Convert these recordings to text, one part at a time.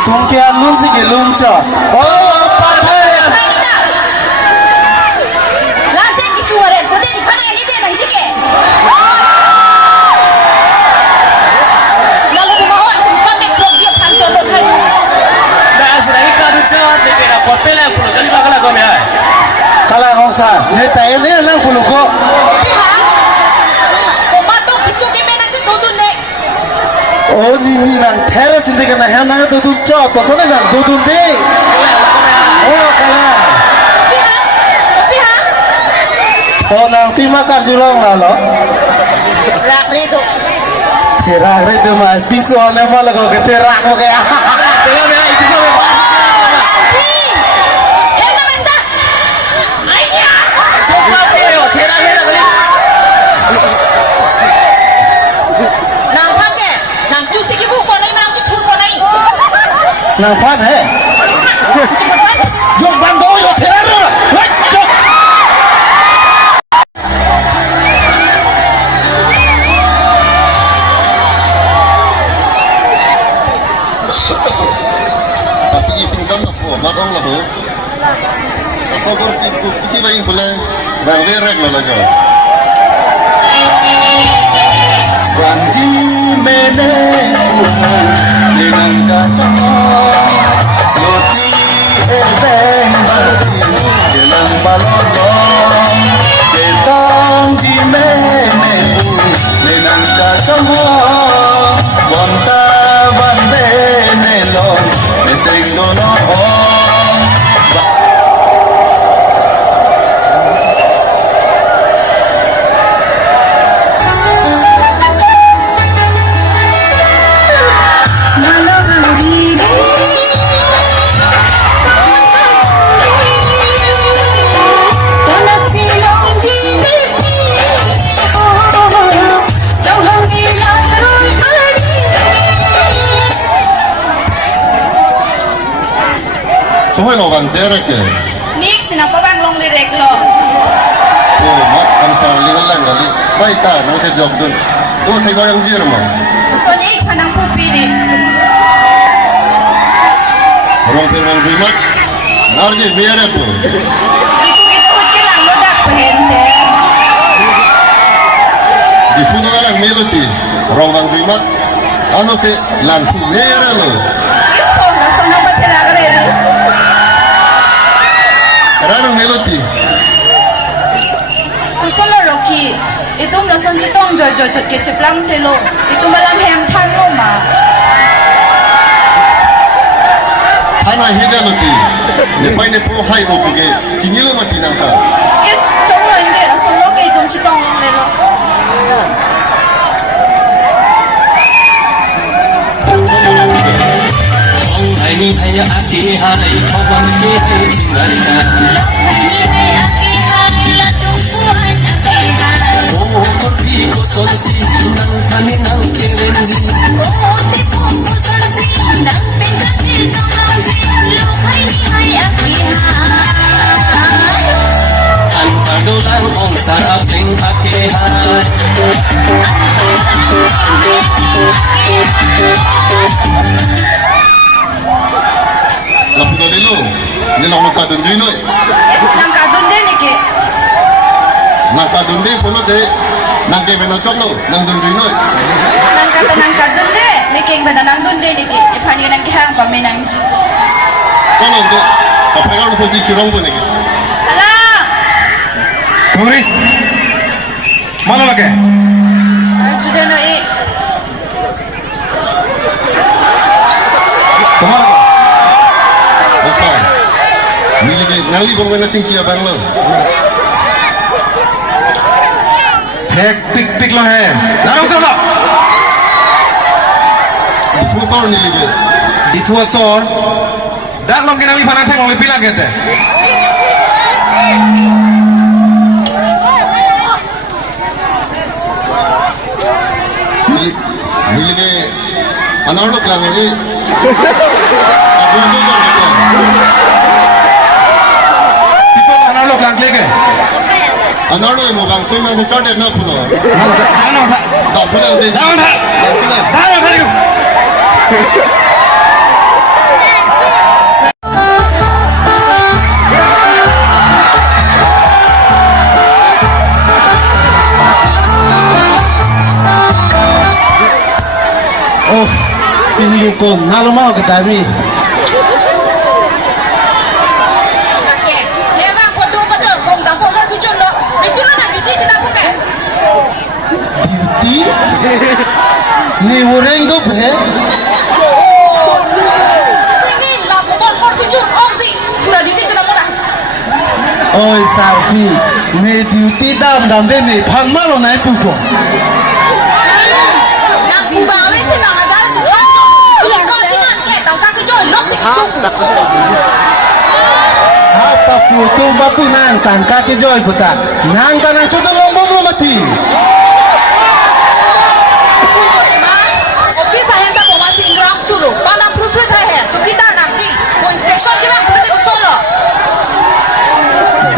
Tungke alun sige lunca. Oh, patay. Lase kisuare, pode ni pane ni de nang jike. Lalu di bawah, pame krok dia panco lo kai. dah sedang kadu cawat ni kena potpela puluh kali bakal kau meh. Kala kongsa, ne tayo ne lang puluko. Piha. Tomato piso ke mena ke dodun ne. Oh, ni nang terus ini kena hana tu tu cop, pasal nang tu tu deh. Oh, kala. Piha. Piha. Oh, nang pima karjulong lah lo. Rak redo. Terak itu mah pisu ane malah kau keterak kau kayak. Tengok meh, itu semua. Sofa pun, tiada hera kali. Nampaknya, nang cuci kibu konai menang cuci konai. Nang pan he. Jom bantu yo terak lo. Pasti ipinjam na po, makang na po. Sabor kisi ba yung pula, berberak na lang siya. Wanji mene uhan dengan kacang roti ebeng balti jalan balon ketang ji mene un dengan kacang wanta bande nelon meseng dono Cuma lo kan terak ke. Mix na pa bang long direct lo. Oh, mak kan sarli lang kali. Baik ka, nang sa job dun. Tu tega yang jir mo. So ni kanang kopi ni. Orang firman jimat. Narje biar tu. Iku kita udah lang lo dak pahente. Di funo lang melodi. Orang bang jimat. Ano se lantu mera lo. Iso na ba tira gare. Ranang melodi. Kusolo Rocky, itu melasan citong jojo jod ke ceplang telo, itu malam yang tan lo ma. Tanah hida loti. Lepai ne po hai opuge. Cingilo mati nangka. Is cuma ini lasan lo ke itu citong telo. Ini hanya aki hari kawan ke hari cinta. Oh, kopi ko sonsi nang kani nang kerenzi. Oh, tipo ko sonsi nang pingkati tongji. Lupai ni hai aki hai. Tanpa dolang ong sarapeng aki hai. Lapu do dilo. Nilang magkadun dino. Is nang kadun din iki. Nakadun di puno de. Nang ke menocok lo. Nang dun dino. Nang kadun de, niking benda nang dun de niki. Ipani nang kihang pamenang ji. Kono do. Kapregal ko si kirong bo niki. Halang. Tungri. Mana lagi? Sudah no i. Kemana kau? Oke. Nali bang mena sing kia bang lo. tik lo hai. Darong sama. Diffusor ni lagi. Diffusor. Dak long kena lipat nanti long lebih lagi deh. Ni lagi. Anak lo kelang lagi. Tipo anak lo kelang klik. Anak lo yang bang cuy macam cakap nak pulau. Anak tak. Tak pulau deh. Dah tak. Tak pulau. Dah tak. Oh, ini kau nalu mau ke tami? Lewat kodong betul, kong dah pokok tujuh lo. Itu mana duty kita bukan? Beauty? Ni orang tu be? Ini lah pokok tujuh opsi. Kurang duty kita mudah. Oh, sapi. Ni beauty dam deh ni pan malu naik pukul. Yang kubang ni sih nak ajar cepat. Kalau kau tidak kita tahu kaki jauh, lok sih kicuk. Apa putu bapu nang tangka ke joy puta. Nang tanang cuci lombo belum mati. Office saya tak bawa singgah suruh. Mana proof saya? Kita nanti inspection kita boleh ikut solo.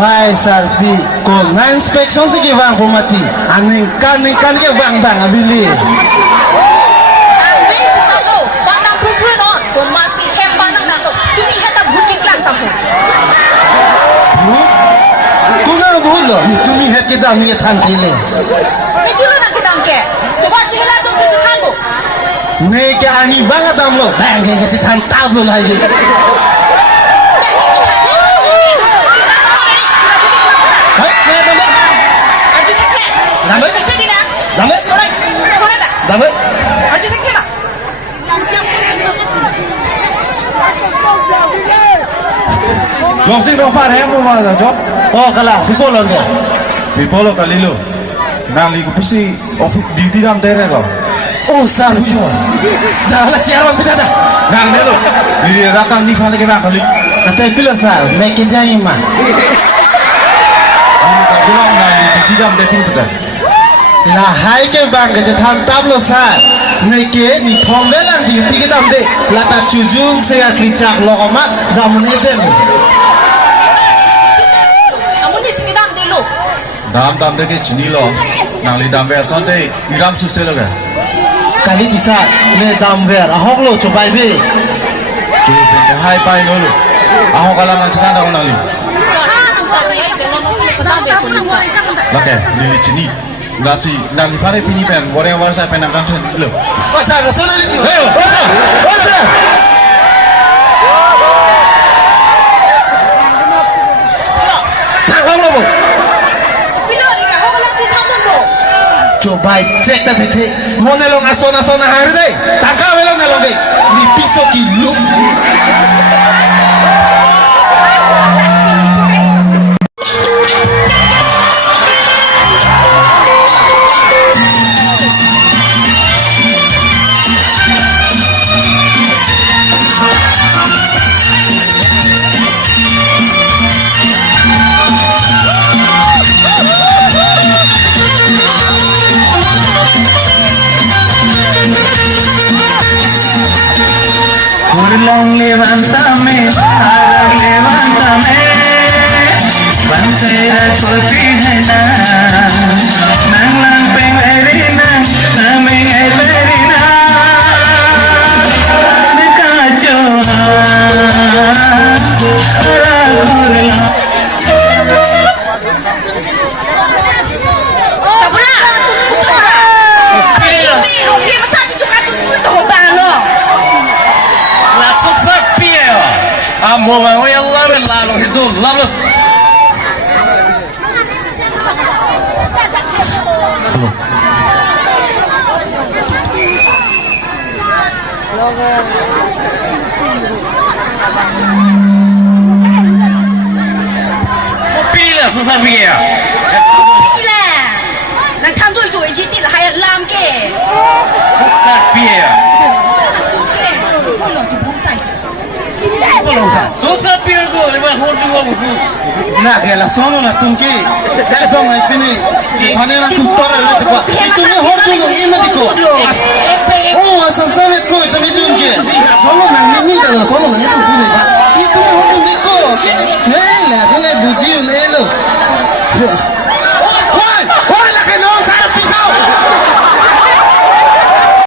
Bye sapi. Kau nang inspection sih ke bang pemati. Aning kan ke bang abili. Habis itu, mana proof non? Kau masih hebat nang tu. Tumi hebat bukit lang tamu. Kau nak bolo? Ni tumi het kita ni than kile. Itu lo nak kita angkat. Sebab cihla tu kerja tangguh. Ni ke ani bang adam lo. Tang ke than tablo lagi. Hai, ni dame. Arju sakit. Dame. Sakit tidak? Dame. Korang tak? Dame. Arju sakit tak? Long sing dong far hem mo mana jo? Oh kalah, people lo ke? Pipolo kalilo. Nang ligo pusi of duty dam tere lo. Oh saru yo. Dah lah ciaran kita dah. Nang nelo. Diri rakam ni khane ke na kali. Kata bila sar, make jai mah. Ini ka bilang nang duty dam dekin putar. Lah hai ke bang ke than tablo sar. Neke ni thombelan di ti kita amde. Lata cujung saya kricak lokoma damne den. Amun ni sikit dam dulu. Dam deke chini lo. Nang li dam be asante iram suse lo ga. Kali disa me dam ver ahok lo cobai be. Ke be hai pai lo lo. Aho kala ma chana da nang li. Lake li chini. Nasi nang pare pini pen goreng warsa pen nang kan lo. Masa rasanya itu. Hei, masa. Tak lo bo. Bila ni kah? Kau kalau kita tahu bo. Cobai cek dah tete. Mau nelong asona hari deh. Tak kau belum nelong deh. Ni pisau kilo. Urlong levántame, ahora levántame, bansera chopihena, nang lang pengerina, naming everina, dekacho, urlong. Sabra, Sabra. Rupi besar cukai tu tu balo. La susapia. Amo ma we Allah belalo hidu lalo. Pila susapia. Pila. Nak tanju jitit hayat lam ke. Susah piye. Susah piye ko, lepas hodu aku. Na gela sono na tungki. Ekdom ai pini. Phane na tutara le dekwa. Itumi hortu no ima diko. Oh asam samet ko itumi junke. Sono na nimi da sono na itu puni ba. Itumi hortu diko. Hey la dole bujiun elo. Why?